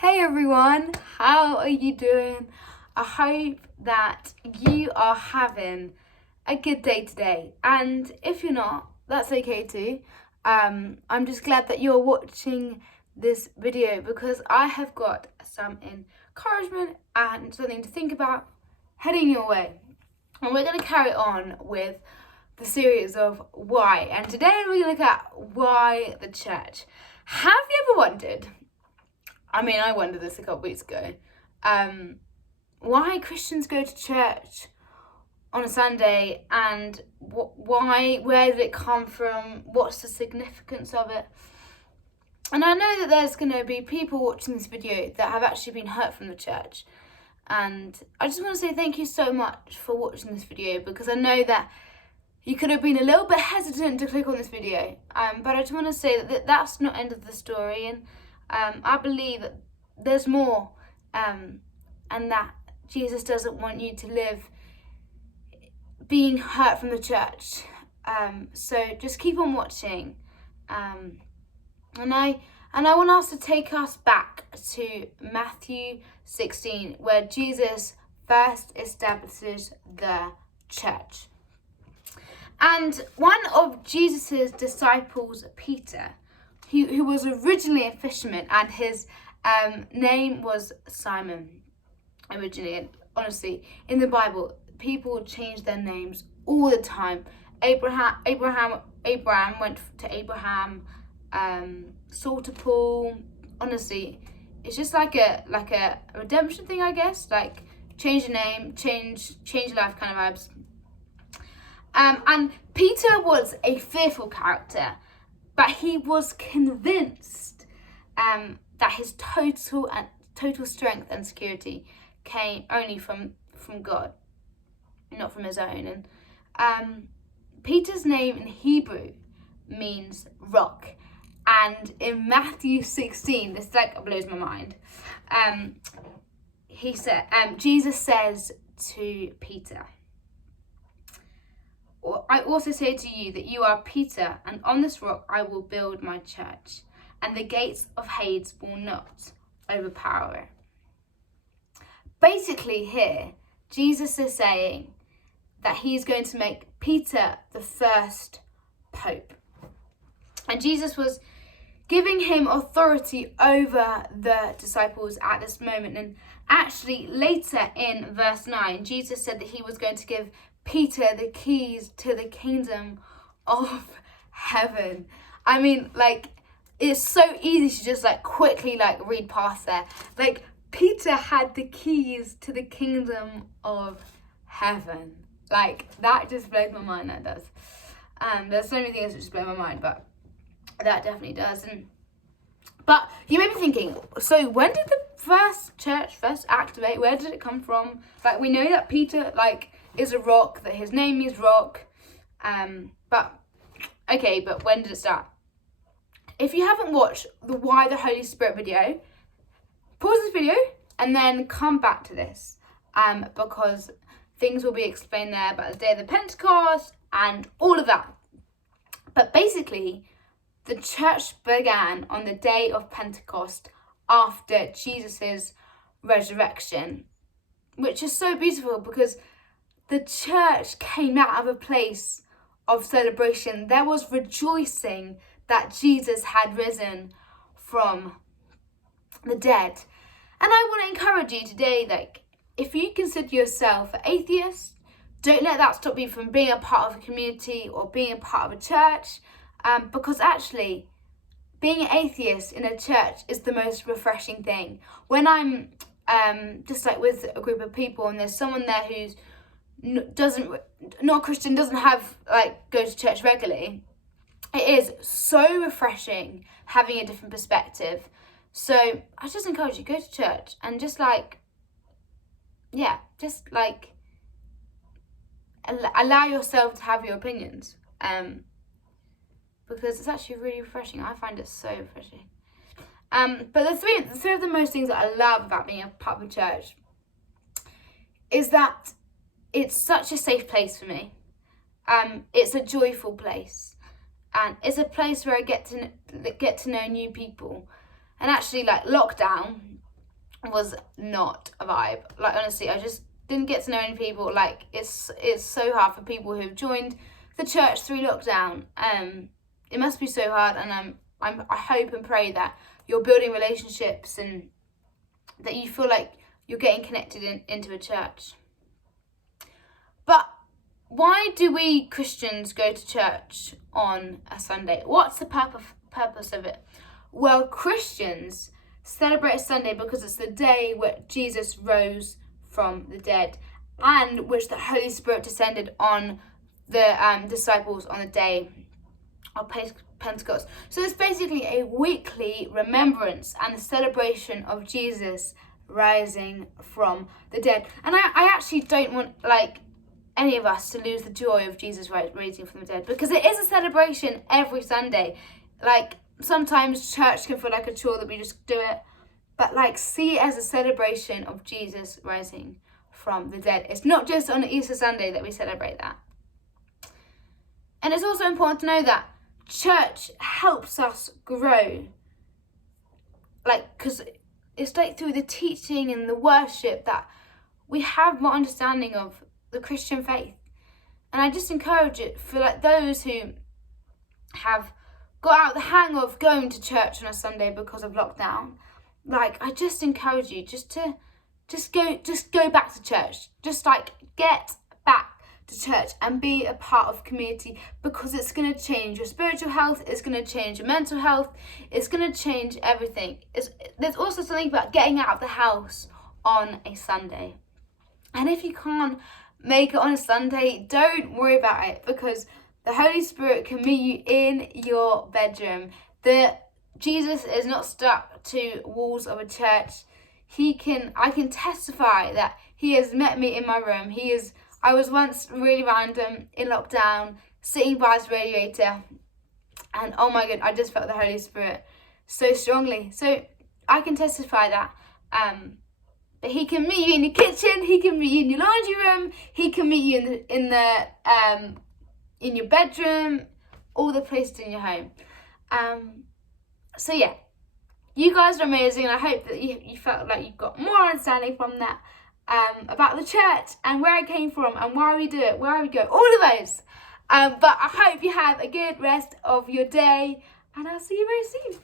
Hey everyone, how are you doing? I hope that you are having a good day today, and if you're not, that's okay too. I'm just glad that you're watching this video because I have got some encouragement and something to think about heading your way. And we're going to carry on with the series of why, and today we're going to look at why the church. Have you ever wondered? I wondered this a couple weeks ago. Why Christians go to church on a Sunday, and why? Where did it come from? What's the significance of it? And I know that there's going to be people watching this video that have actually been hurt from the church, and I just want to say thank you so much for watching this video, because I know that you could have been a little bit hesitant to click on this video, but I just want to say that that's not end of the story, and I believe that there's more, and that Jesus doesn't want you to live being hurt from the church. So just keep on watching, and I want us to take us back to Matthew 16, where Jesus first establishes the church. And one of Jesus's disciples, Peter, who was originally a fisherman, and his name was Simon originally. And honestly, in the Bible, people change their names all the time. Abraham went to Abraham. Saul to Paul. Honestly, it's just like a redemption thing, I guess. Like change your name, change your life kind of vibes. And Peter was a fearful character, but he was convinced that his total strength and security came only from God, not from his own. And Peter's name in Hebrew means rock. And in Matthew 16, this blows my mind. Jesus says to Peter, I also say to you that you are Peter, and on this rock I will build my church, and the gates of Hades will not overpower it. Basically here, Jesus is saying that he's going to make Peter the first pope. And Jesus was giving him authority over the disciples at this moment. And actually later in verse 9, Jesus said that he was going to give Peter the keys to the kingdom of heaven. It's so easy to just quickly read past there. Peter had the keys to the kingdom of heaven. That just blows my mind, that does. There's so many things that just blow my mind, but that definitely does. But you may be thinking, so when did the first church first activate? Where did it come from? We know that Peter is a rock, that his name is rock. But when did it start? If you haven't watched the Why the Holy Spirit video, pause this video and then come back to this, because things will be explained there about the day of the Pentecost and all of that. But basically, the church began on the day of Pentecost after Jesus's resurrection, which is so beautiful because the church came out of a place of celebration. There was rejoicing that Jesus had risen from the dead. And I want to encourage you today, if you consider yourself an atheist, don't let that stop you from being a part of a community or being a part of a church, because actually being an atheist in a church is the most refreshing thing. When I'm just with a group of people and there's someone there who's not Christian, doesn't have go to church regularly, it is so refreshing having a different perspective. So I just encourage you, go to church and just allow yourself to have your opinions, because it's actually really refreshing. I find it so refreshing. But the three of the most things that I love about being a part of a church is that it's such a safe place for me. It's a joyful place, and it's a place where I get to know new people. And actually, lockdown was not a vibe. Like, honestly, I just didn't get to know any people. Like, it's so hard for people who've joined the church through lockdown. It must be so hard, and I hope and pray that you're building relationships and that you feel like you're getting connected into a church. But why do we Christians go to church on a Sunday? What's the purpose of it? Well, Christians celebrate Sunday because it's the day where Jesus rose from the dead and which the Holy Spirit descended on the disciples on the day of Pentecost. So it's basically a weekly remembrance and a celebration of Jesus rising from the dead. And I actually don't want any of us to lose the joy of Jesus rising from the dead, because it is a celebration every Sunday. Like, sometimes church can feel like a chore that we just do it, but see it as a celebration of Jesus rising from the dead. It's not just on Easter Sunday that we celebrate that. And it's also important to know that church helps us grow. Because it's through the teaching and the worship that we have more understanding of the Christian faith. And I just encourage it for those who have got out the hang of going to church on a Sunday because of lockdown. I just encourage you just go back to church. Just get back to church and be a part of community, because it's going to change your spiritual health, it's going to change your mental health, it's going to change everything. There's also something about getting out of the house on a Sunday. And if you can't make it on a Sunday, don't worry about it, because the Holy Spirit can meet you in your bedroom. Jesus is not stuck to walls of a church. I can testify that he has met me in my room. I was once really random in lockdown, sitting by his radiator, and oh my God, I just felt the Holy Spirit so strongly. So I can testify that. But he can meet you in your kitchen, he can meet you in your laundry room, he can meet you in your bedroom, all the places in your home. So yeah, you guys are amazing, and I hope that you felt like you got more understanding from that about the church and where it came from and why we do it, where we go, all of those. But I hope you have a good rest of your day, and I'll see you very soon.